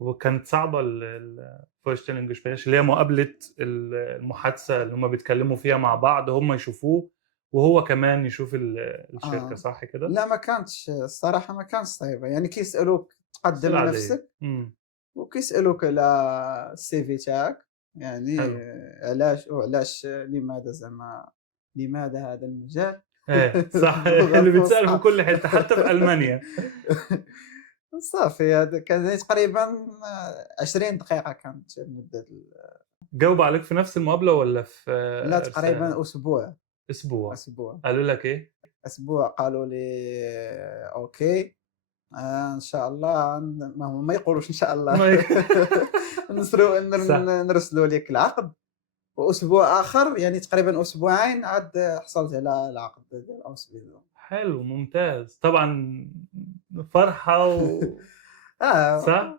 وكانت صعبة Vorstellungsgespräch اللي هي مقابلة المحادثة اللي هُم بيتكلموا فيها مع بعض، هُم يشوفوه وهو كمان يشوف الشركة، آه. صح كده؟ لأ ما كانتش الصراحة ما كانتش صعيبة، يعني كيسألوك أسئلة تقدّم عادية. نفسك إمم. وكيسألوك على الCV تاعك، يعني حلو. علاش وعلاش لماذا زعما لماذا هذا المجال إيه، صح. باللغة اللي بيتسأل في الفصحى. كل حتة حتى في ألمانيا. صافي هذا كان تقريبًا 20 دقيقة كانت مدة جاوبوا عليك في نفس المقابلة والّا في لا رسالة؟ تقريبًا أسبوع، أسبوع. أسبوع، قالوا لك إيه؟ أسبوع قالوا لي أوكي. إن شاء الله ما هُم ما يقولوش إن شاء الله. ما يك صح. نرسلوا لِك العقد، وأسبوع آخر يعني تقريبًا أسبوعين عاد حصلت على العقد ديال Ausbildung. حلو، ممتاز. طبعًا فرحة آه. صح؟